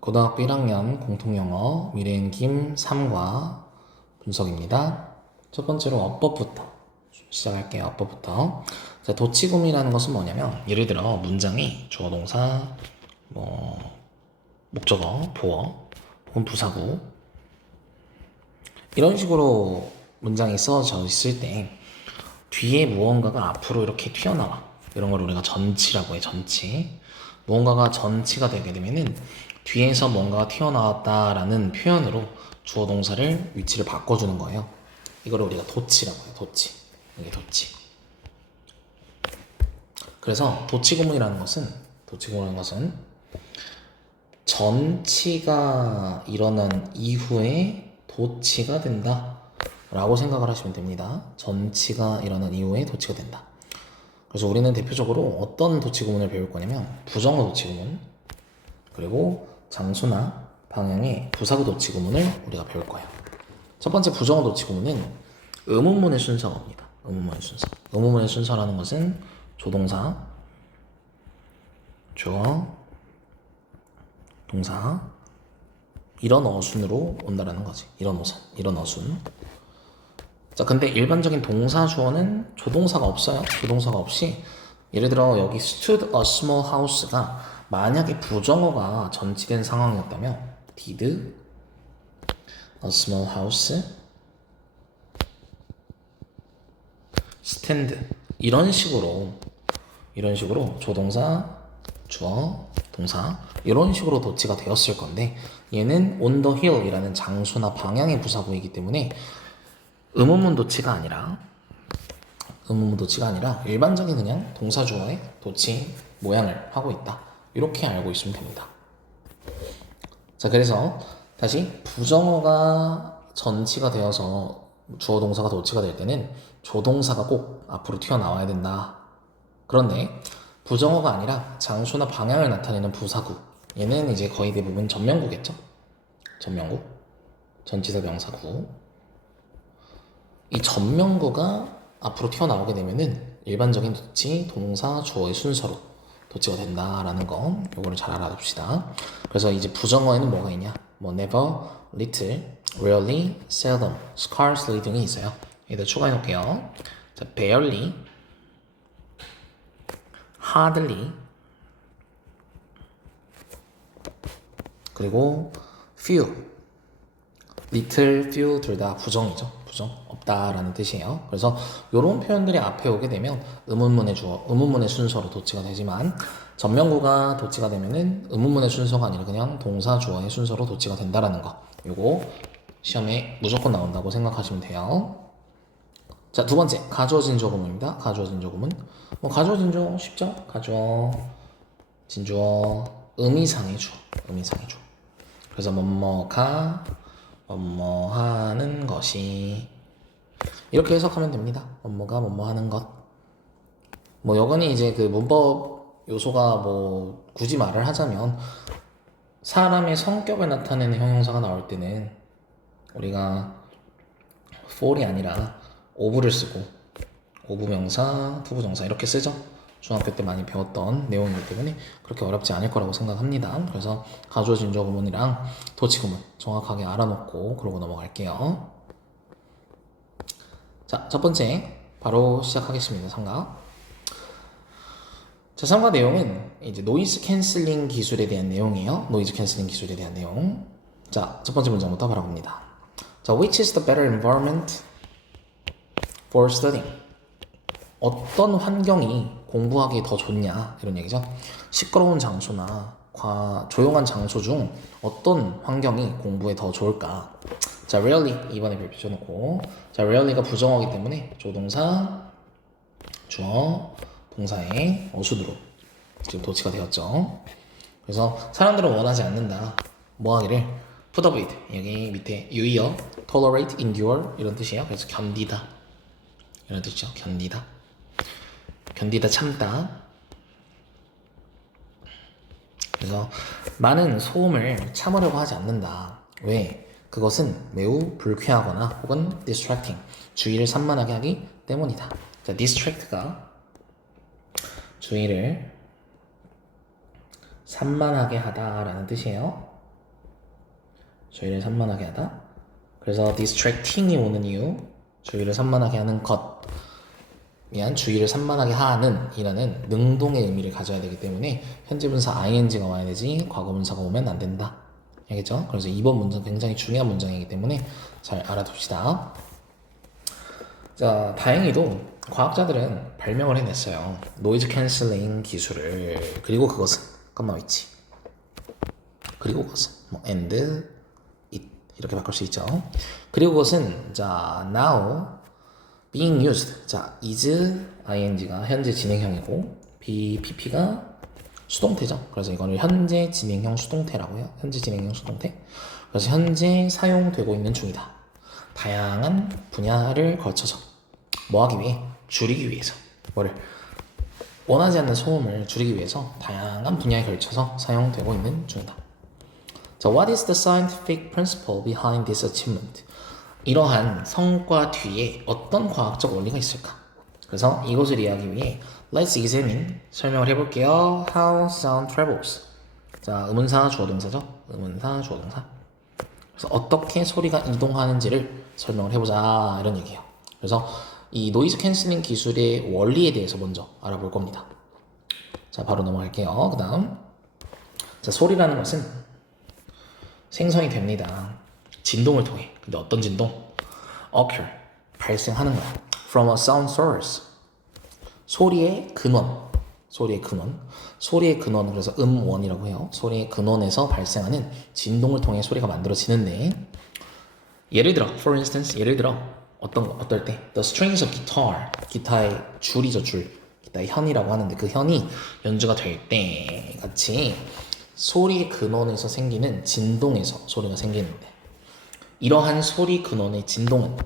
고등학교 1학년 공통영어 미래행김 3과 분석입니다. 첫 번째로 어법부터 시작할게요. 어법부터. 자, 도치구미라는 것은 뭐냐면 예를 들어 문장이 주어 동사, 목적어, 보어, 혹은 부사구 이런 식으로 문장이 써져 있을 때 뒤에 무언가가 앞으로 이렇게 튀어나와. 이런 걸 우리가 전치라고 해. 전치. 무언가가 전치가 되게 되면은 뒤에서 뭔가가 튀어나왔다라는 표현으로 주어 동사를 위치를 바꿔주는 거예요. 이거를 우리가 도치라고 해요. 도치. 이게 도치. 그래서 도치구문이라는 것은 전치가 일어난 이후에 도치가 된다 라고 생각을 하시면 됩니다. 전치가 일어난 이후에 도치가 된다. 그래서 우리는 대표적으로 어떤 도치구문을 배울 거냐면 부정어 도치구문, 그리고 장소나 방향의 부사구 도치구문을 우리가 배울 거예요. 첫 번째 부정어 도치구문은 의문문의 순서입니다. 의문문의 순서. 의문문의 순서라는 것은 조동사, 주어, 동사 이런 어순으로 온다라는 거지. 이런 어순. 자, 근데 일반적인 동사 주어는 조동사가 없어요. 조동사가 없이 예를 들어 여기 stood a small house가 만약에 부정어가 전치된 상황이었다면 did a small house stand 이런 식으로 조동사, 주어, 동사 이런 식으로 도치가 되었을 건데 얘는 on the hill이라는 장소나 방향의 부사구이기 때문에 의문문 도치가 아니라 일반적인 그냥 동사 주어의 도치 모양을 하고 있다. 이렇게 알고 있으면 됩니다. 자, 그래서 다시 부정어가 전치가 되어서 주어 동사가 도치가 될 때는 조동사가 꼭 앞으로 튀어나와야 된다. 그런데 부정어가 아니라 장소나 방향을 나타내는 부사구 얘는 이제 거의 대부분 전명구겠죠? 전명구 전치사 명사구 이 전명구가 앞으로 튀어나오게 되면은 일반적인 도치, 동사, 주어의 순서로 도치가 된다라는 거 요거를 잘 알아둡시다. 그래서 이제 부정어에는 뭐가 있냐? never, little, rarely, seldom, scarcely 등이 있어요. 얘들 추가해 놓을게요. 자, barely, hardly, 그리고 few, little, few 둘 다 부정이죠. 부정 없다라는 뜻이에요. 그래서 이런 표현들이 앞에 오게 되면 의문문의 순서로 도치가 되지만 전명구가 도치가 되면은 의문문의 순서가 아니라 그냥 동사 주어의 순서로 도치가 된다라는 거. 요거 시험에 무조건 나온다고 생각하시면 돼요. 자, 두 번째 가주어 진주어구문입니다. 가주어 진주어구문. 가주어 진주어 쉽죠? 가주어 진주어 의미상의 주어. 그래서 뭐뭐가 뭐뭐하는 것이 이렇게 해석하면 됩니다. 뭐뭐가 뭐뭐하는 것. 여건이 이제 그 문법 요소가 굳이 말을 하자면 사람의 성격을 나타내는 형용사가 나올 때는 우리가 for이 아니라 of를 쓰고 of명사, 투부정사 이렇게 쓰죠. 중학교 때 많이 배웠던 내용이기 때문에 그렇게 어렵지 않을 거라고 생각합니다. 그래서 가주어 진주어 구문이랑 도치 구문 정확하게 알아놓고 그러고 넘어갈게요. 자, 첫 번째 바로 시작하겠습니다. 삼가. 자, 삼가 내용은 이제 노이즈 캔슬링 기술에 대한 내용이에요. 자, 첫 번째 문장부터 바라봅니다. 자, which is the better environment for studying? 어떤 환경이 공부하기에 더 좋냐 이런 얘기죠. 시끄러운 장소나 조용한 장소 중 어떤 환경이 공부에 더 좋을까? 자, rarely 2번에 별표 쳐놓고 자, rarely가 부정어이기 때문에 조동사, 주어, 동사의 어순으로 지금 도치가 되었죠. 그래서 사람들은 원하지 않는다. 뭐 하기를? put up with 여기 밑에 유의어 tolerate, endure 이런 뜻이에요. 그래서 견디다 이런 뜻이죠. 견디다 참다. 그래서 많은 소음을 참으려고 하지 않는다. 왜? 그것은 매우 불쾌하거나 혹은 distracting, 주의를 산만하게 하기 때문이다. 자, distract가 주의를 산만하게 하다라는 뜻이에요. 주의를 산만하게 하다. 그래서 distracting이 오는 이유, 주의를 산만하게 하는 것, 주의를 산만하게 하는 이라는 능동의 의미를 가져야 되기 때문에 현재 분사 ing가 와야 되지 과거 분사가 오면 안 된다. 알겠죠? 그래서 이번 문장 굉장히 중요한 문장이기 때문에 잘 알아둡시다. 자, 다행히도 과학자들은 발명을 해냈어요. 노이즈 캔슬링 기술을. 그리고 그것은 끝나와 있지. 그리고 그것은 뭐 and it 이렇게 바꿀 수 있죠. 그리고 그것은 자 now being used. 자 is ing가 현재 진행형이고 pp가 수동태죠. 그래서 이거를 현재 진행형 수동태라고 해요. 현재 진행형 수동태. 그래서 현재 사용되고 있는 중이다. 다양한 분야를 걸쳐서 뭐 하기 위해? 줄이기 위해서. 뭐를? 원하지 않는 소음을 줄이기 위해서 다양한 분야에 걸쳐서 사용되고 있는 중이다. 자, what is the scientific principle behind this achievement? 이러한 성과 뒤에 어떤 과학적 원리가 있을까? 그래서 이것을 이해하기 위해 let's examine 설명을 해볼게요. How sound travels. 자, 의문사 주어동사죠. 의문사 주어동사. 그래서 어떻게 소리가 이동하는지를 설명을 해보자 이런 얘기예요. 그래서 이 노이즈 캔슬링 기술의 원리에 대해서 먼저 알아볼 겁니다. 자, 바로 넘어갈게요. 그 다음 자, 소리라는 것은 생성이 됩니다. 진동을 통해. 근데 어떤 진동? occur, 발생하는 거야. from a sound source. 소리의 근원. 소리의 근원. 소리의 근원, 그래서 음원이라고 해요. 소리의 근원에서 발생하는 진동을 통해 소리가 만들어지는데 예를 들어, for instance, 예를 들어 어떨 때 the strings of guitar, 기타의 줄이죠, 줄. 기타의 현이라고 하는데 그 현이 연주가 될 때 같이 소리의 근원에서 생기는 진동에서 소리가 생기는데 이러한 소리 근원의 진동은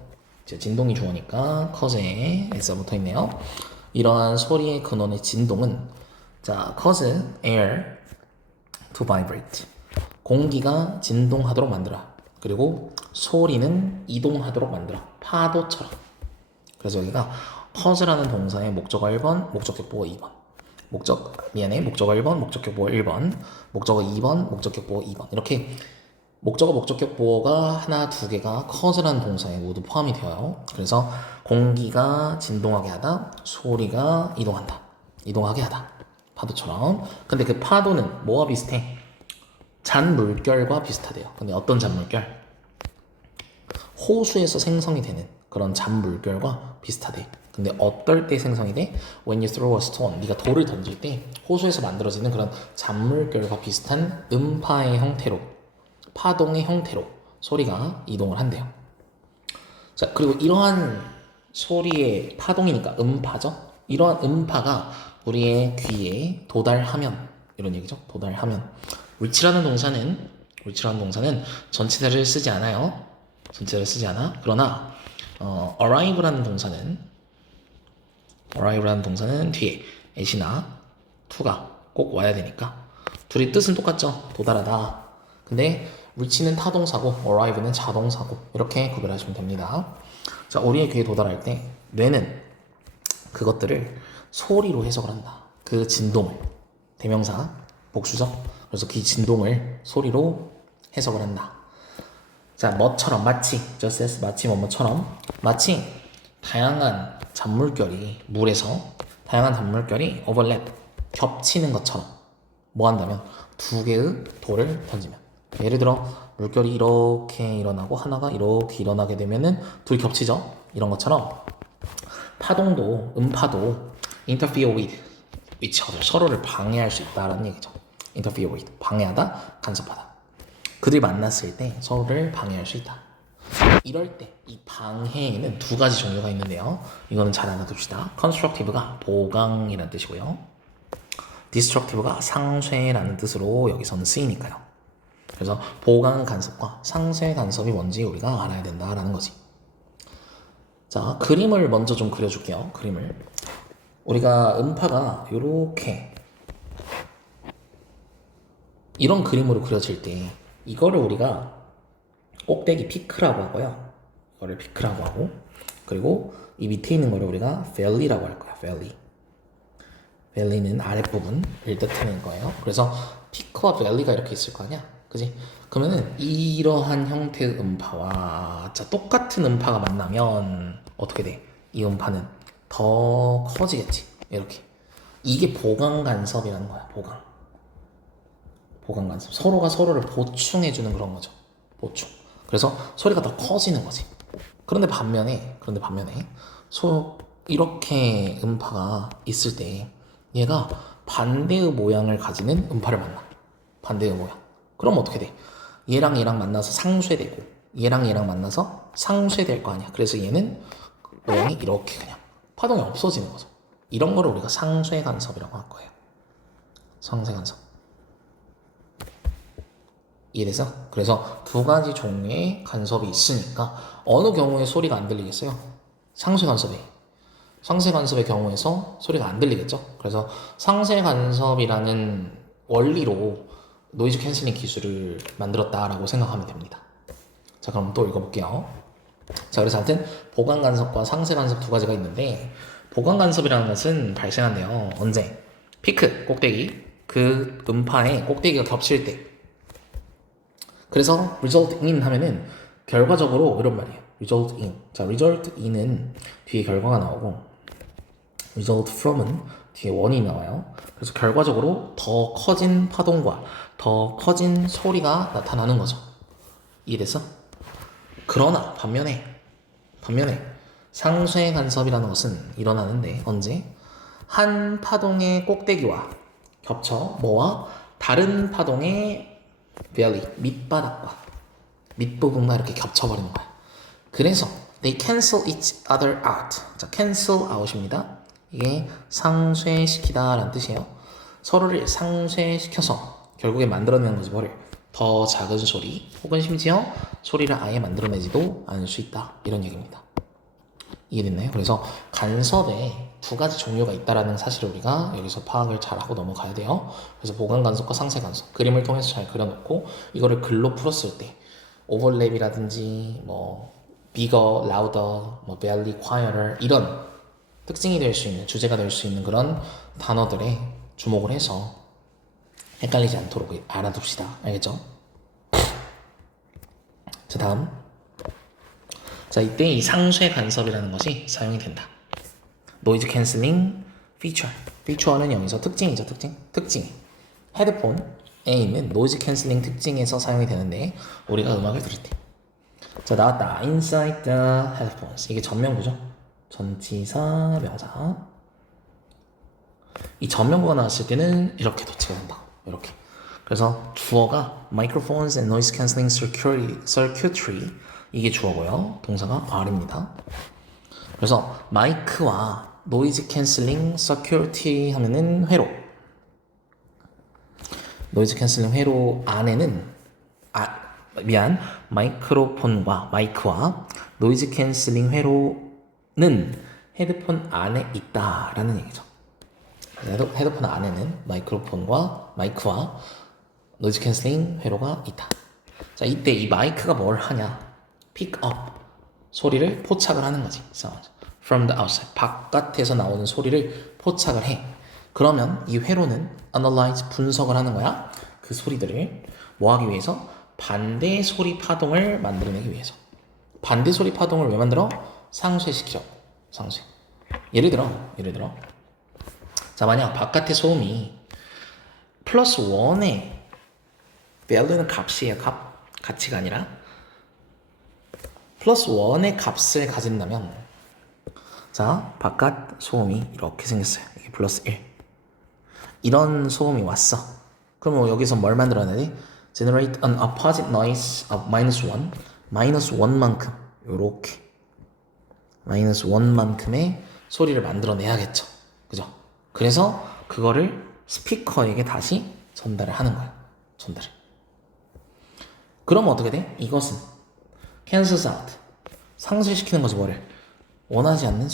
이제 진동이 주어니까 cause에 s가 붙어 있네요. 이러한 소리의 근원의 진동은 자 cause air to vibrate. 공기가 진동하도록 만들어. 그리고 소리는 이동하도록 만들어. 파도처럼. 그래서 여기가 cause라는 동사의 목적어 1번, 목적격보어 2번. 목적어 1번, 목적격보어 1번, 목적어 2번, 목적격보어 2번. 이렇게 목적어, 목적격보어가 하나, 두 개가 cause라는 동사에 모두 포함이 되어요. 그래서 공기가 진동하게 하다, 소리가 이동한다. 이동하게 하다. 파도처럼. 근데 그 파도는 뭐와 비슷해? 잔물결과 비슷하대요. 근데 어떤 잔물결? 호수에서 생성이 되는 그런 잔물결과 비슷하대. 근데 어떨 때 생성이 돼? When you throw a stone. 네가 돌을 던질 때 호수에서 만들어지는 그런 잔물결과 비슷한 음파의 형태로, 파동의 형태로 소리가 이동을 한대요. 자, 그리고 이러한 소리의 파동이니까 음파죠. 이러한 음파가 우리의 귀에 도달하면, 이런 얘기죠. 도달하면. reach라는 동사는 전치사를 쓰지 않아요. 전치사를 쓰지 않아. 그러나 arrive라는 동사는 뒤에 at이나 to가 꼭 와야 되니까 둘이 뜻은 똑같죠. 도달하다. 근데 reach는 타동사고 arrive는 자동사고 이렇게 구별하시면 됩니다. 자, 우리의 귀에 도달할 때 뇌는 그것들을 소리로 해석을 한다. 그 진동을. 대명사 복수죠. 그래서 그 진동을 소리로 해석을 한다. 자, 뭐처럼, 마치, just as, 마치 뭐뭐처럼, 마치 다양한 잔물결이 물에서 다양한 잔물결이 overlap, 겹치는 것처럼 뭐 한다면 두 개의 돌을 던지면, 예를 들어 물결이 이렇게 일어나고 하나가 이렇게 일어나게 되면은 둘이 겹치죠. 이런 것처럼 파동도, 음파도 interfere with each other, 서로를 방해할 수 있다라는 얘기죠. interfere with, 방해하다, 간섭하다. 그들이 만났을 때 서로를 방해할 수 있다. 이럴 때 이 방해에는 두 가지 종류가 있는데요. 이거는 잘 알아둡시다. constructive가 보강이라는 뜻이고요. destructive가 상쇄라는 뜻으로 여기서는 쓰이니까요. 그래서 보강 간섭과 상쇄 간섭이 뭔지 우리가 알아야 된다라는 거지. 자, 그림을 먼저 좀 그려줄게요. 그림을. 우리가 음파가 이렇게 이런 그림으로 그려질 때 이거를 우리가 꼭대기 피크라고 하고요. 이거를 피크라고 하고, 그리고 이 밑에 있는 거를 우리가 밸리라고 할 거야. 밸리. 밸리는 아랫부분을 뜻하는 거예요. 그래서 피크와 밸리가 이렇게 있을 거 아니야. 그지? 그러면은 이러한 형태의 음파와 자 똑같은 음파가 만나면 어떻게 돼? 이 음파는 더 커지겠지. 이렇게. 이게 보강 간섭이라는 거야. 보강 간섭. 서로가 서로를 보충해주는 그런 거죠. 보충. 그래서 소리가 더 커지는 거지. 그런데 반면에 이렇게 음파가 있을 때 얘가 반대의 모양을 가지는 음파를 만나. 반대의 모양. 그럼 어떻게 돼? 얘랑 만나서 상쇄되고 얘랑 만나서 상쇄될 거 아니야. 그래서 얘는 모양이 이렇게 그냥 파동이 없어지는 거죠. 이런 거를 우리가 상쇄 간섭이라고 할 거예요. 상쇄 간섭. 이해돼서? 그래서 두 가지 종류의 간섭이 있으니까 어느 경우에 소리가 안 들리겠어요? 상쇄 간섭의 경우에서 소리가 안 들리겠죠? 그래서 상쇄 간섭이라는 원리로 노이즈 캔슬링 기술을 만들었다라고 생각하면 됩니다. 자, 그럼 또 읽어볼게요. 자, 그래서 하여튼 보강 간섭과 상쇄 간섭 두 가지가 있는데 보강 간섭이라는 것은 발생한대요. 언제? 피크, 꼭대기. 그 음파의 꼭대기가 겹칠 때. 그래서 result in 하면은 결과적으로 이런 말이에요. result in. 자, result in은 뒤에 결과가 나오고 result from은 뒤에 원인이 나와요. 그래서 결과적으로 더 커진 파동과 더 커진 소리가 나타나는 거죠. 이해됐어? 그러나 반면에 상쇄 간섭이라는 것은 일어나는데 언제? 한 파동의 꼭대기와 겹쳐 뭐와 다른 파동의 belly 밑바닥과 밑부분과 이렇게 겹쳐버리는 거야. 그래서 they cancel each other out. 자, cancel out입니다. 이게 상쇄시키다 라는 뜻이에요. 서로를 상쇄시켜서 결국에 만들어내는 거지 뭐를 더 작은 소리 혹은 심지어 소리를 아예 만들어내지도 않을 수 있다 이런 얘기입니다. 이해됐나요? 그래서 간섭에 두 가지 종류가 있다라는 사실을 우리가 여기서 파악을 잘 하고 넘어가야 돼요. 그래서 보강 간섭과 상쇄 간섭 그림을 통해서 잘 그려놓고 이거를 글로 풀었을 때 오버랩이라든지 뭐 bigger, louder, 뭐 belly, quieter 이런 특징이 될 수 있는 주제가 될 수 있는 그런 단어들에 주목을 해서 헷갈리지 않도록 알아둡시다. 알겠죠? 자, 다음. 자, 이때 이 상쇄 간섭이라는 것이 사용이 된다. 노이즈 캔슬링 피처. 피처는 여기서 특징이죠, 특징. 헤드폰에 있는 노이즈 캔슬링 특징에서 사용이 되는데 우리가 음악을 들을 때. 자, 나왔다. Inside the headphones. 이게 전명구죠. 전치사, 명사. 이 전명구가 나왔을 때는 이렇게 도치가 된다. 이렇게. 그래서 주어가 microphones and noise cancelling circuitry 이게 주어고요. 동사가 are입니다. 그래서 마이크와 노이즈 캔슬링 서큐리티 하면은 회로. 노이즈 캔슬링 회로 안에는 마이크로폰과 마이크와 노이즈 캔슬링 회로는 헤드폰 안에 있다라는 얘기죠. 헤드폰 안에는 마이크로폰과 마이크와 노이즈 캔슬링 회로가 있다. 자, 이때 이 마이크가 뭘 하냐? pick up 소리를 포착을 하는 거지. sound from the outside 바깥에서 나오는 소리를 포착을 해. 그러면 이 회로는 analyze 분석을 하는 거야. 그 소리들을 뭐 하기 위해서? 반대 소리 파동을 만들어내기 위해서. 반대 소리 파동을 왜 만들어? 상쇄시키죠. 상쇄. 예를 들어 자, 만약 바깥의 소음이 플러스 1의 value는 값이에요. 가치가 아니라 플러스 1의 값을 가진다면 자, 바깥 소음이 이렇게 생겼어요. 이게 플러스 1 이런 소음이 왔어. 그러면 여기서 뭘 만들어내야 돼? generate an opposite noise of minus 1 마이너스 1만큼 요렇게 마이너스 1만큼의 소리를 만들어내야겠죠. 그죠? 그래서 그거를 스피커에게 다시 전달을 하는 거야. 전달을. 그럼 어떻게 돼? 이것은 cancels out 상쇄시키는 거지 뭐를? 원하지 않는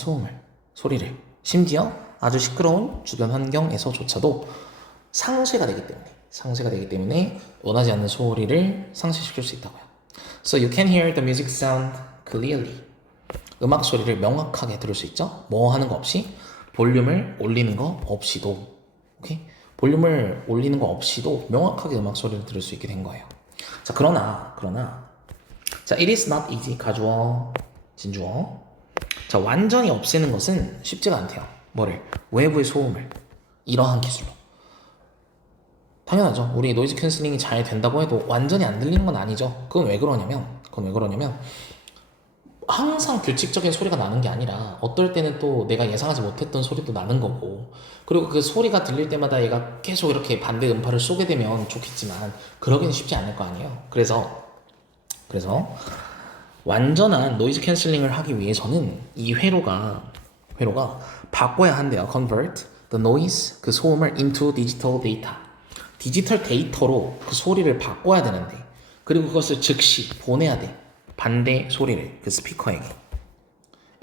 소리를 심지어 아주 시끄러운 주변 환경에서조차도 상쇄가 되기 때문에 원하지 않는 소리를 상쇄시킬 수 있다고요. So you can hear the music sound clearly. 음악 소리를 명확하게 들을 수 있죠. 뭐 하는 거 없이 볼륨을 올리는 거 없이도 오케이? 볼륨을 올리는 거 없이도 명확하게 음악 소리를 들을 수 있게 된 거예요. 자, 그러나 자, it is not easy. 가주어, 진주어. 자, 완전히 없애는 것은 쉽지가 않대요. 뭐를? 외부의 소음을. 이러한 기술로. 당연하죠. 우리 노이즈 캔슬링이 잘 된다고 해도 완전히 안 들리는 건 아니죠. 그건 왜 그러냐면 항상 규칙적인 소리가 나는 게 아니라 어떨 때는 또 내가 예상하지 못했던 소리도 나는 거고, 그리고 그 소리가 들릴 때마다 얘가 계속 이렇게 반대 음파를 쏘게 되면 좋겠지만 그러기는 쉽지 않을 거 아니에요. 그래서 완전한 노이즈 캔슬링을 하기 위해서는 이 회로가 바꿔야 한대요. convert the noise, 그 소음을 into digital data. 디지털 데이터로 그 소리를 바꿔야 되는데, 그리고 그것을 즉시 보내야 돼. 반대 소리를 그 스피커에게.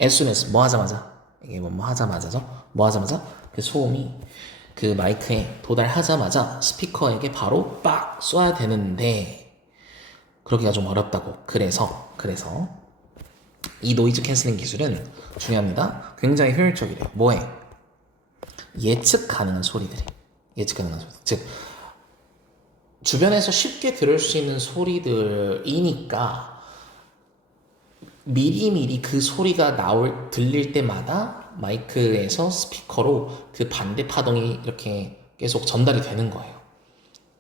as soon as 뭐 하자마자, 이게 뭐 하자마자죠? 뭐 하자마자 그 소음이 그 마이크에 도달하자마자 스피커에게 바로 빡 쏴야 되는데 그러기가 좀 어렵다고. 그래서 이 노이즈 캔슬링 기술은 중요합니다. 굉장히 효율적이래요. 뭐에? 예측 가능한 소리들이. 즉 주변에서 쉽게 들을 수 있는 소리들이니까 미리미리 그 소리가 들릴 때마다 마이크에서 스피커로 그 반대 파동이 이렇게 계속 전달이 되는 거예요.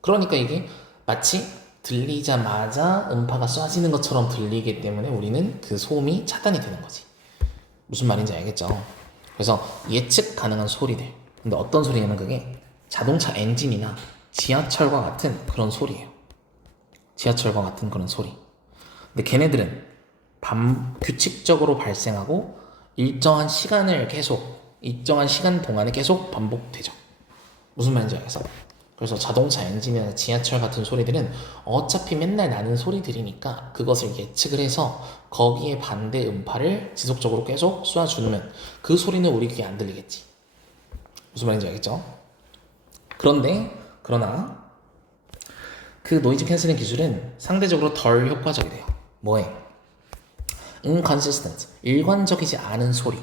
그러니까 이게 마치 들리자마자 음파가 쏴지는 것처럼 들리기 때문에 우리는 그 소음이 차단이 되는 거지. 무슨 말인지 알겠죠? 그래서 예측 가능한 소리들. 근데 어떤 소리냐면 그게 자동차 엔진이나 지하철과 같은 그런 소리예요. 지하철과 같은 그런 소리. 근데 걔네들은 규칙적으로 발생하고 일정한 시간 동안에 계속 반복되죠. 무슨 말인지 알겠어? 그래서 자동차 엔진이나 지하철 같은 소리들은 어차피 맨날 나는 소리들이니까 그것을 예측을 해서 거기에 반대 음파를 지속적으로 계속 쏴주면 그 소리는 우리 귀에 안 들리겠지. 무슨 말인지 알겠죠? 그러나 그 노이즈 캔슬링 기술은 상대적으로 덜 효과적이래요. 뭐에? inconsistent, 일관적이지 않은 소리.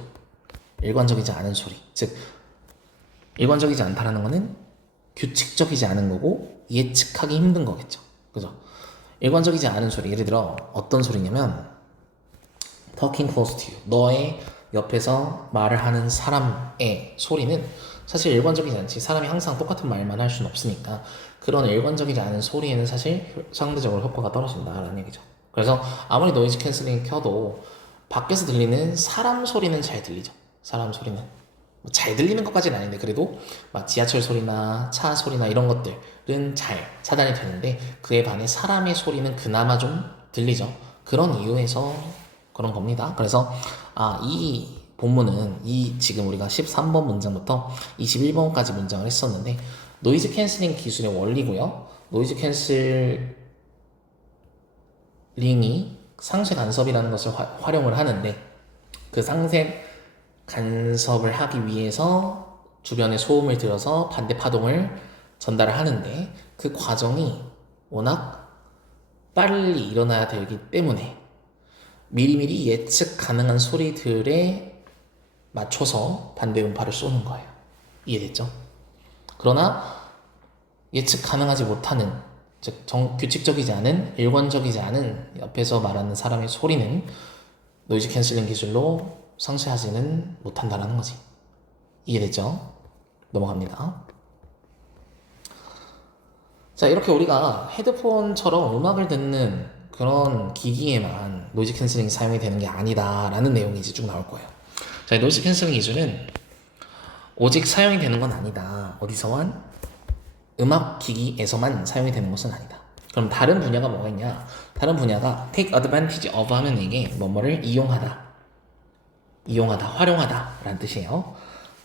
즉 일관적이지 않다라는 거는 규칙적이지 않은 거고 예측하기 힘든 거겠죠. 그죠? 일관적이지 않은 소리. 예를 들어 어떤 소리냐면 talking close to you. 너의 옆에서 말을 하는 사람의 소리는 사실 일관적이지 않지. 사람이 항상 똑같은 말만 할 수는 없으니까 그런 일관적이지 않은 소리에는 사실 상대적으로 효과가 떨어진다라는 얘기죠. 그래서 아무리 노이즈 캔슬링 켜도 밖에서 들리는 사람 소리는 잘 들리죠. 사람 소리는 잘 들리는 것까지는 아닌데 그래도 막 지하철 소리나 차 소리나 이런 것들은 잘 차단이 되는데 그에 반해 사람의 소리는 그나마 좀 들리죠. 그런 이유에서 그런 겁니다. 그래서 이 본문은 지금 우리가 13번 문장부터 21번까지 문장을 했었는데 노이즈 캔슬링 기술의 원리고요. 노이즈 캔슬링이 상쇄 간섭이라는 것을 활용을 하는데 그 상쇄 간섭을 하기 위해서 주변에 소음을 들여서 반대 파동을 전달을 하는데 그 과정이 워낙 빨리 일어나야 되기 때문에 미리미리 예측 가능한 소리들에 맞춰서 반대 음파를 쏘는 거예요. 이해됐죠? 그러나 예측 가능하지 못하는, 즉 규칙적이지 않은, 일관적이지 않은 옆에서 말하는 사람의 소리는 노이즈 캔슬링 기술로 상쇄하지는 못한다는 거지. 이해됐죠? 넘어갑니다. 자, 이렇게 우리가 헤드폰처럼 음악을 듣는 그런 기기에만 노이즈 캔슬링이 사용이 되는 게 아니다라는 내용이 이제 쭉 나올 거예요. 자, 이 노이즈 캔슬링 기술은 오직 사용이 되는 건 아니다. 어디서만? 음악 기기에서만 사용이 되는 것은 아니다. 그럼 다른 분야가 뭐가 있냐? 다른 분야가 take advantage of 하면 이게 뭐뭐를 이용하다, 활용하다 라는 뜻이에요.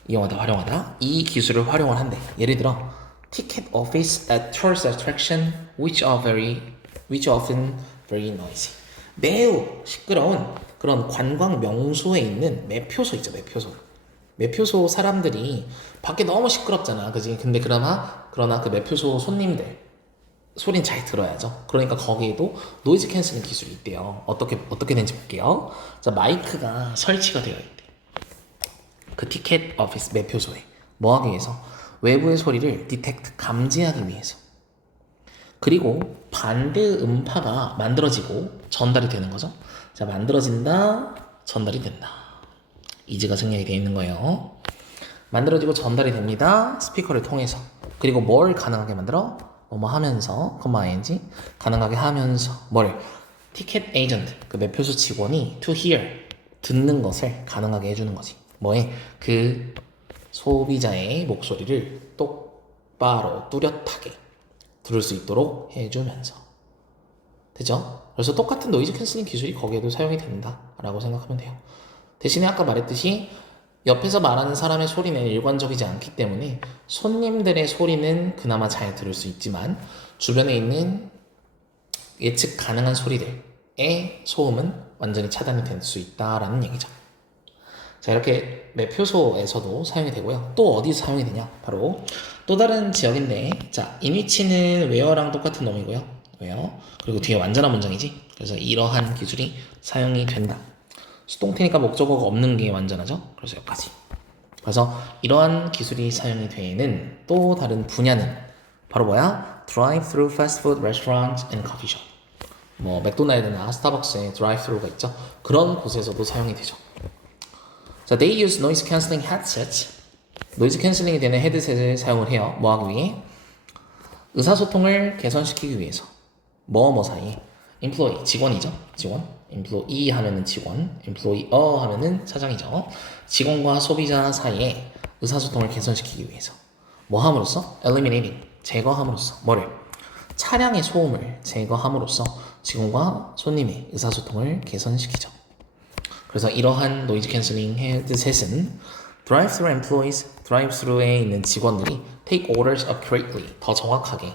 이용하다, 활용하다. 이 기술을 활용을 한대. 예를 들어 ticket office at tourist attraction which often very noisy. 매우 시끄러운 그런 관광 명소에 있는 매표소 있죠. 매표소 사람들이 밖에 너무 시끄럽잖아, 그지? 근데 그러나 그 매표소 손님들 소리는 잘 들어야죠. 그러니까 거기에도 노이즈 캔슬링 기술이 있대요. 어떻게 되는지 볼게요. 자, 마이크가 설치가 되어 있대. 그 티켓 오피스 매표소에 뭐 하기 위해서? 외부의 소리를 디텍트, 감지하기 위해서. 그리고 반대 음파가 만들어지고 전달이 되는 거죠. 자, 만들어진다, 전달이 된다. 이즈가 생략이 되어 있는 거예요. 만들어지고 전달이 됩니다. 스피커를 통해서. 그리고 뭘 가능하게 만들어? 뭐 하면서, ing 가능하게 하면서 뭘? 티켓 에이전트, 그 매표소 직원이 to hear, 듣는 것을 가능하게 해주는 거지. 뭐에? 그 소비자의 목소리를 똑바로 뚜렷하게 들을 수 있도록 해주면서. 되죠? 그래서 똑같은 노이즈 캔슬링 기술이 거기에도 사용이 된다라고 생각하면 돼요. 대신에 아까 말했듯이 옆에서 말하는 사람의 소리는 일관적이지 않기 때문에 손님들의 소리는 그나마 잘 들을 수 있지만 주변에 있는 예측 가능한 소리들의 소음은 완전히 차단이 될 수 있다라는 얘기죠. 자, 이렇게 매표소에서도 사용이 되고요. 또 어디서 사용이 되냐? 바로 또 다른 지역인데, 자, 인위치는 웨어랑 똑같은 놈이고요. 웨어. 그리고 뒤에 완전한 문장이지. 그래서 이러한 기술이 사용이 된다. 수동태니까 목적어가 없는 게 완전하죠. 그래서 여기까지. 그래서 이러한 기술이 사용이 되는 또 다른 분야는 바로 뭐야? Drive-thru fast food restaurant and coffee shop. 뭐 맥도날드나 스타벅스에 드라이브스루가 있죠. 그런 곳에서도 사용이 되죠. 자, they use noise cancelling headsets. 노이즈 캔슬링이 되는 헤드셋을 사용을 해요. 뭐 하기 위해? 의사소통을 개선시키기 위해서. 뭐 사이에? employee, 직원이죠. 직원. employee 하면은 직원, employer 하면은 사장이죠. 직원과 소비자 사이에 의사소통을 개선시키기 위해서. 뭐 함으로써? eliminating, 제거함으로써. 뭐를? 차량의 소음을 제거함으로써 직원과 손님의 의사소통을 개선시키죠. 그래서 이러한 노이즈 캔슬링 헤드셋은 drive-thru employees, 드라이브스루에 있는 직원들이 take orders accurately, 더 정확하게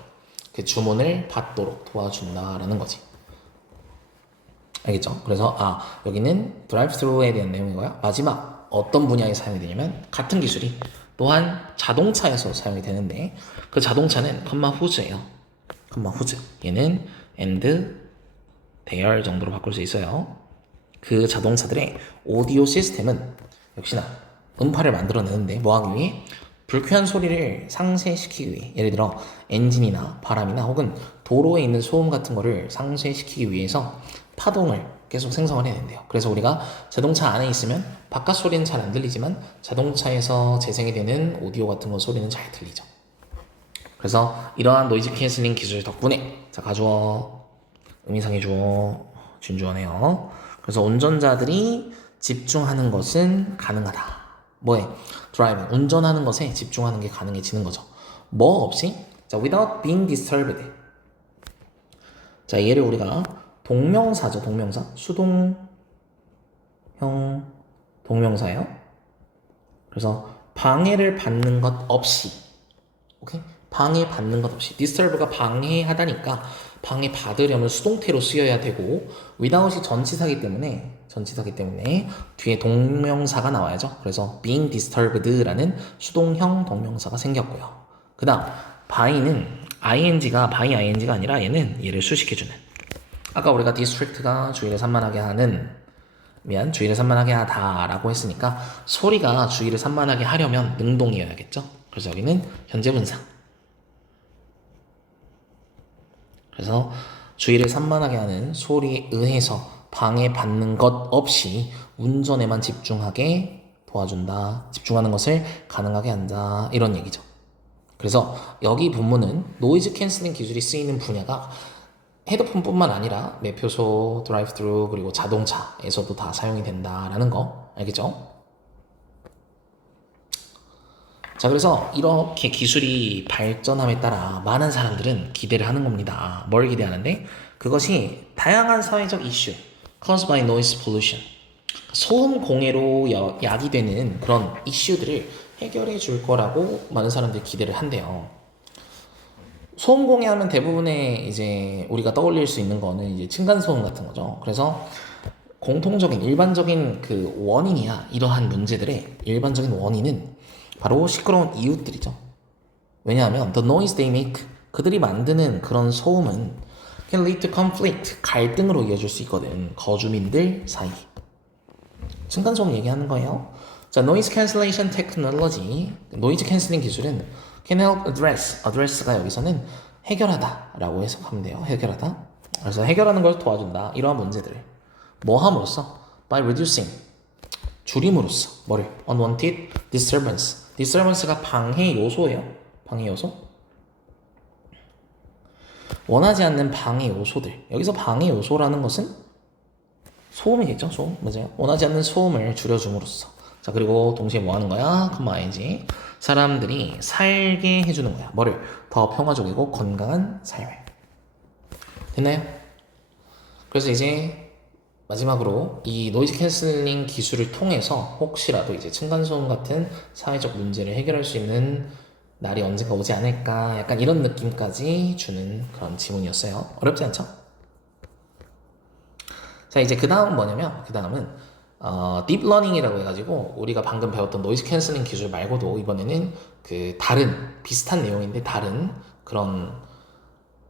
그 주문을 받도록 도와준다라는 거지. 알겠죠? 그래서 여기는 드라이브스루에 대한 내용이고요. 마지막 어떤 분야에 사용이 되냐면 같은 기술이 또한 자동차에서 사용이 되는데 그 자동차는 컴마 후즈예요. 컴마 후즈. 얘는 and, their 정도로 바꿀 수 있어요. 그 자동차들의 오디오 시스템은 역시나 음파를 만들어내는데 뭐 하기 위해? 불쾌한 소리를 상쇄시키기 위해. 예를 들어 엔진이나 바람이나 혹은 도로에 있는 소음 같은 거를 상쇄시키기 위해서 파동을 계속 생성을 해낸대요. 그래서 우리가 자동차 안에 있으면 바깥 소리는 잘 안 들리지만 자동차에서 재생이 되는 오디오 같은 거 소리는 잘 들리죠. 그래서 이러한 노이즈 캔슬링 기술 덕분에 자, 가주어, 의미상의 주어, 준주어네요. 그래서 운전자들이 집중하는 것은 가능하다. 뭐에? 드라이빙, 운전하는 것에 집중하는 게 가능해지는 거죠. 뭐 없이? 자, without being disturbed. 자, 얘를 우리가 동명사죠, 동명사. 수동형 동명사예요. 그래서 방해를 받는 것 없이. 오케이? 방해받는 것 없이. disturb가 방해하다니까 방해받으려면 수동태로 쓰여야 되고 without이 전치사기 때문에 뒤에 동명사가 나와야죠. 그래서 being disturbed라는 수동형 동명사가 생겼고요. 그 다음 by는 ing가 by ing가 아니라 얘를 수식해주는. 아까 우리가 district가 주의를 산만하게 하다 라고 했으니까 소리가 주의를 산만하게 하려면 능동이어야겠죠. 그래서 여기는 현재분사. 그래서 주의를 산만하게 하는 소리에 의해서 방해받는 것 없이 운전에만 집중하게 도와준다. 집중하는 것을 가능하게 한다. 이런 얘기죠. 그래서 여기 본문은 노이즈 캔슬링 기술이 쓰이는 분야가 헤드폰뿐만 아니라 매표소, 드라이브스루 그리고 자동차에서도 다 사용이 된다라는 거 알겠죠? 자, 그래서 이렇게 기술이 발전함에 따라 많은 사람들은 기대를 하는 겁니다. 뭘 기대하는데? 그것이 다양한 사회적 이슈, caused by noise pollution, 소음 공해로 야기되는 그런 이슈들을 해결해 줄 거라고 많은 사람들이 기대를 한대요. 소음 공해하면 대부분의 이제 우리가 떠올릴 수 있는 거는 이제 층간소음 같은 거죠. 그래서 공통적인 일반적인 그 원인이야. 이러한 문제들의 일반적인 원인은 바로 시끄러운 이웃들이죠. 왜냐하면 the noise they make, 그들이 만드는 그런 소음은 can lead to conflict, 갈등으로 이어질 수 있거든. 거주민들 사이. 층간소음 얘기하는 거예요. 자, noise cancellation technology, 노이즈 캔슬링 기술은 can help address가 여기서는 해결하다 라고 해석하면 돼요. 해결하다. 그래서 해결하는 걸 도와준다. 이러한 문제들을 뭐 함으로써? By reducing. 줄임으로써. 뭐를? Unwanted disturbance. disturbance가 방해 요소예요. 방해 요소. 원하지 않는 방해 요소들. 여기서 방해 요소라는 것은 소음이겠죠. 소음. 맞아요. 원하지 않는 소음을 줄여줌으로써. 자, 그리고 동시에 뭐 하는 거야? 컴마이지. 사람들이 살게 해주는 거야. 뭐를? 더 평화적이고 건강한 삶을. 됐나요? 그래서 이제 마지막으로 이 노이즈 캔슬링 기술을 통해서 혹시라도 이제 층간소음 같은 사회적 문제를 해결할 수 있는 날이 언젠가 오지 않을까, 약간 이런 느낌까지 주는 그런 지문이었어요. 어렵지 않죠? 자, 이제 그 다음 뭐냐면, 그 다음은 딥러닝이라고 해가지고 우리가 방금 배웠던 노이즈 캔슬링 기술 말고도 이번에는 그 다른 비슷한 내용인데 다른 그런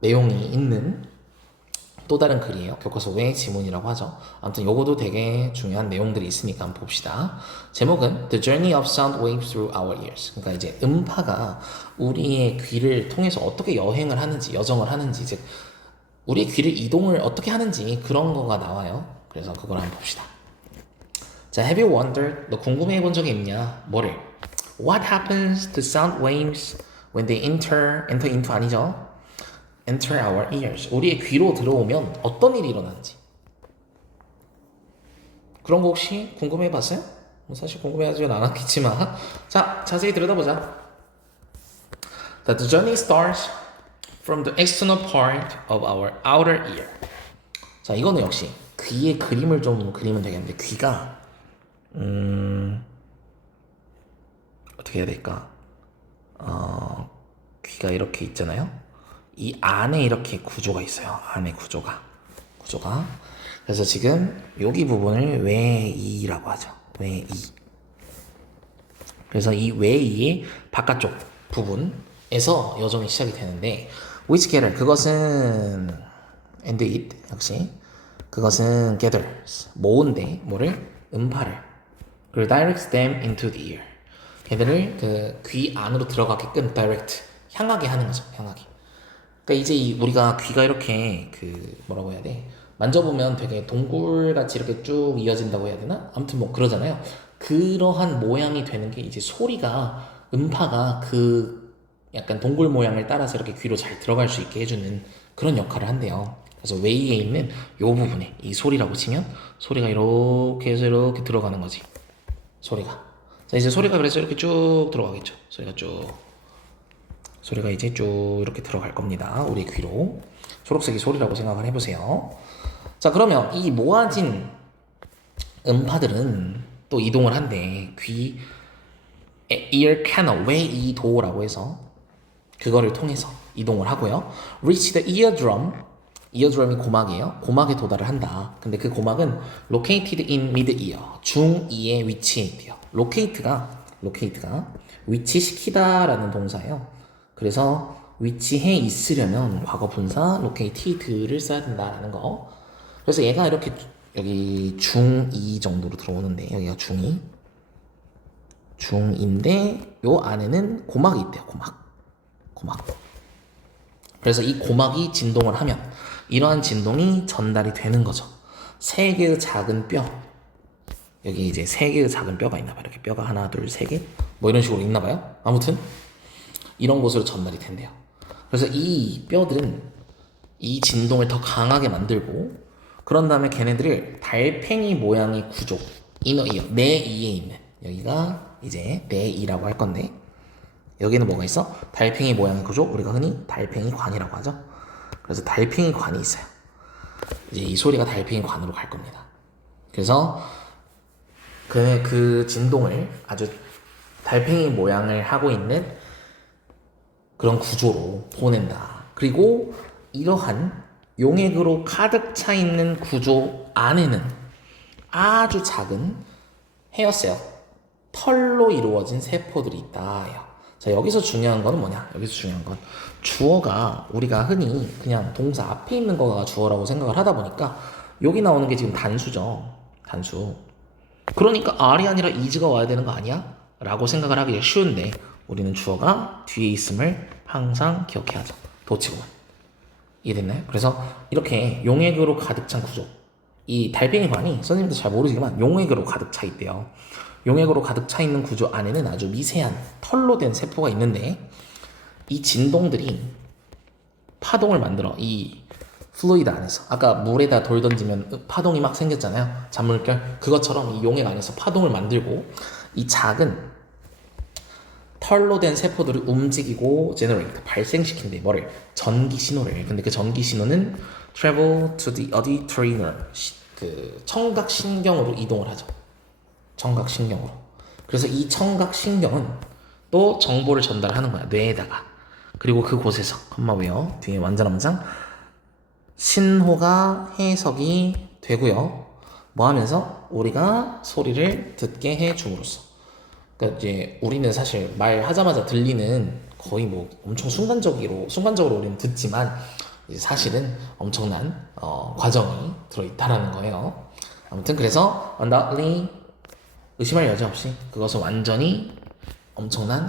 내용이 있는 또 다른 글이에요. 교과서 외 지문이라고 하죠. 아무튼 요거도 되게 중요한 내용들이 있으니까 한번 봅시다. 제목은 The Journey of Sound Waves Through Our Ears. 그러니까 이제 음파가 우리의 귀를 통해서 어떻게 여행을 하는지, 여정을 하는지, 즉 우리의 귀를 이동을 어떻게 하는지 그런 거가 나와요. 그래서 그걸 한번 봅시다. 자, have you wondered? 너 궁금해 본 적이 있냐? 뭐를? What happens to sound waves when they enter into 아니죠? enter our ears. 우리의 귀로 들어오면 어떤 일이 일어나는지. 그런 거 혹시 궁금해 봤어요? 사실 궁금해하지는 않았겠지만. 자, 자세히 들여다보자. The journey starts from the external part of our outer ear. 자, 이거는 역시 귀의 그림을 좀 그리면 되겠는데 귀가 어떻게 해야 될까? 귀가 이렇게 있잖아요. 이 안에 이렇게 구조가 있어요. 안에 구조가. 그래서 지금 여기 부분을 외이라고 하죠. 외이. 그래서 이 외이의 바깥쪽 부분에서 여정이 시작이 되는데 which gather 그것은 and it 역시 그것은 gathers 모은데 뭐를? 음파를 그리고 directs them into the ear 걔들을 그 귀 안으로 들어가게끔 direct 향하게 하는 거죠. 향하게. 그러니까 이제 우리가 귀가 이렇게 그 뭐라고 해야 돼? 만져보면 되게 동굴같이 이렇게 쭉 이어진다고 해야 되나? 아무튼 뭐 그러잖아요. 그러한 모양이 되는 게 이제 소리가 음파가 그 약간 동굴 모양을 따라서 이렇게 귀로 잘 들어갈 수 있게 해주는 그런 역할을 한대요. 그래서 웨이에 있는 요 부분에 이 소리라고 치면 소리가 이렇게 해서 이렇게 들어가는 거지. 소리가. 자, 이제 소리가 그래서 이렇게 쭉 들어가겠죠. 소리가 이제 쭉 이렇게 들어갈 겁니다. 우리 귀로. 초록색이 소리라고 생각을 해보세요. 자, 그러면 이 모아진 음파들은 또 이동을 한대. 귀 ear canal 외이도라고 해서 그거를 통해서 이동을 하고요. reach the eardrum. eardrum이 고막이에요. 고막에 도달을 한다. 근데 그 고막은 located in mid ear. 중이에 위치해 있대요. locate가 위치시키다라는 동사예요. 그래서 위치해 있으려면 과거 분사 located를 써야 된다라는 거. 그래서 얘가 이렇게 여기 중2 정도로 들어오는데 여기가 중인데 요 안에는 고막이 있대요. 고막. 그래서 이 고막이 진동을 하면 이러한 진동이 전달이 되는 거죠. 세 개의 작은 뼈. 여기 이제 세 개의 작은 뼈가 있나 봐요. 이렇게 뼈가 하나, 둘, 세 개. 뭐 이런 식으로 있나 봐요. 아무튼 이런 곳으로 전달이 된대요. 그래서 이 뼈들은 이 진동을 더 강하게 만들고 그런 다음에 걔네들을 달팽이 모양의 구조 이너 이어 내 이에 있는 여기가 이제 내 이라고 할 건데 여기는 뭐가 있어? 달팽이 모양의 구조 우리가 흔히 달팽이 관이라고 하죠. 그래서 달팽이 관이 있어요. 이제 이 소리가 달팽이 관으로 갈 겁니다. 그래서 그 진동을 아주 달팽이 모양을 하고 있는 그런 구조로 보낸다. 그리고 이러한 용액으로 가득 차 있는 구조 안에는 아주 작은 헤어셀, 털로 이루어진 세포들이 있다. 자, 여기서 중요한 거는 뭐냐? 여기서 중요한 건 주어가 우리가 흔히 그냥 동사 앞에 있는 거가 주어라고 생각을 하다 보니까 여기 나오는 게 지금 단수죠. 단수. 그러니까 R이 아니라 is가 와야 되는 거 아니야? 라고 생각을 하기 쉬운데 우리는 주어가 뒤에 있음을 항상 기억해야 하죠. 도치구문. 이해됐나요? 그래서 이렇게 용액으로 가득 찬 구조. 이 달팽이관이 선생님도 잘 모르지만 용액으로 가득 차 있대요. 용액으로 가득 차 있는 구조 안에는 아주 미세한 털로 된 세포가 있는데 이 진동들이 파동을 만들어. 이 플루이드 안에서 아까 물에다 돌 던지면 파동이 막 생겼잖아요. 잔물결. 그것처럼 이 용액 안에서 파동을 만들고 이 작은 털로 된 세포들을 움직이고 제너레이트 발생시킨대. 뭐를? 전기 신호를. 근데 그 전기 신호는 travel to the auditory nerve, 그 청각 신경으로 이동을 하죠. 청각 신경으로. 그래서 이 청각 신경은 또 정보를 전달하는 거야. 뇌에다가. 그리고 그곳에서 컴마 외워 뒤에 완전한 문장 신호가 해석이 되고요. 뭐 하면서 우리가 소리를 듣게 해 줌으로써. 그러니까 이제 우리는 사실 말하자마자 들리는 거의 뭐 엄청 순간적으로 우리는 듣지만 이제 사실은 엄청난 과정이 들어있다라는 거예요. 아무튼 그래서 undoubtedly 의심할 여지 없이 그것은 완전히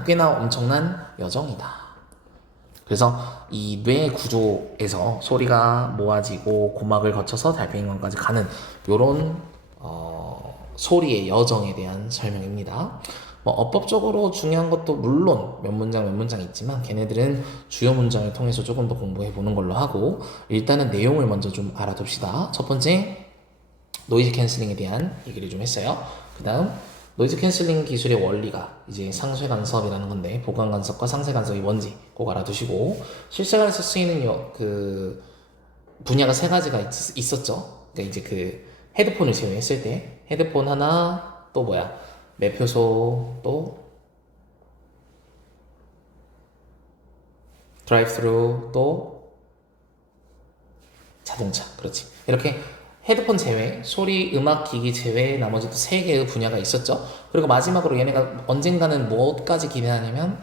꽤나 엄청난 여정이다. 그래서 이 뇌 구조에서 소리가 모아지고 고막을 거쳐서 달팽이관까지 가는 요런 소리의 여정에 대한 설명입니다. 뭐 어법적으로 중요한 것도 물론 몇 문장 있지만 걔네들은 주요 문장을 통해서 조금 더 공부해 보는 걸로 하고 일단은 내용을 먼저 좀 알아둡시다. 첫 번째 노이즈 캔슬링에 대한 얘기를 좀 했어요. 그 다음 노이즈 캔슬링 기술의 원리가 이제 상쇄간섭이라는 건데 보강간섭과 상쇄간섭이 뭔지 꼭 알아두시고 실생활에서 쓰이는 그 분야가 세 가지가 있었죠. 그러니까 이제 그 헤드폰을 제외했을 때 헤드폰 하나 또 뭐야 매표소 또 드라이브 스루 또 자동차. 그렇지. 이렇게 헤드폰 제외, 소리, 음악, 기기 제외 나머지 또 3개의 분야가 있었죠. 그리고 마지막으로 얘네가 언젠가는 뭐까지 기대하냐면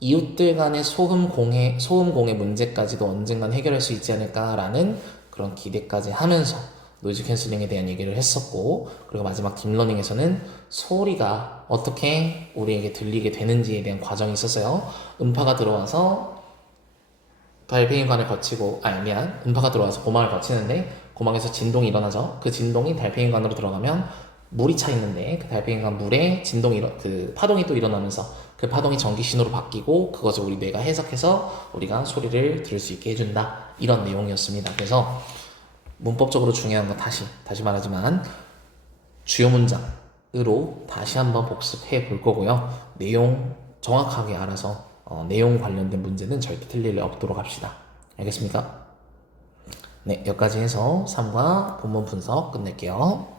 이웃들 간의 소음 공해 문제까지도 언젠간 해결할 수 있지 않을까라는 그런 기대까지 하면서 노이즈 캔슬링에 대한 얘기를 했었고 그리고 마지막 딥러닝에서는 소리가 어떻게 우리에게 들리게 되는지에 대한 과정이 있었어요. 음파가 들어와서 달팽이관을 거치고 음파가 들어와서 고막을 거치는데 고막에서 진동이 일어나죠. 그 진동이 달팽이관으로 들어가면 물이 차 있는데 그 달팽이관 물에 그 파동이 또 일어나면서 그 파동이 전기 신호로 바뀌고 그것을 우리 뇌가 해석해서 우리가 소리를 들을 수 있게 해준다. 이런 내용이었습니다. 그래서 문법적으로 중요한 거 다시 말하지만 주요 문장으로 다시 한번 복습해 볼 거고요. 내용 정확하게 알아서 내용 관련된 문제는 절대 틀릴 일 없도록 합시다. 알겠습니까? 네, 여기까지 해서 3과 본문 분석 끝낼게요.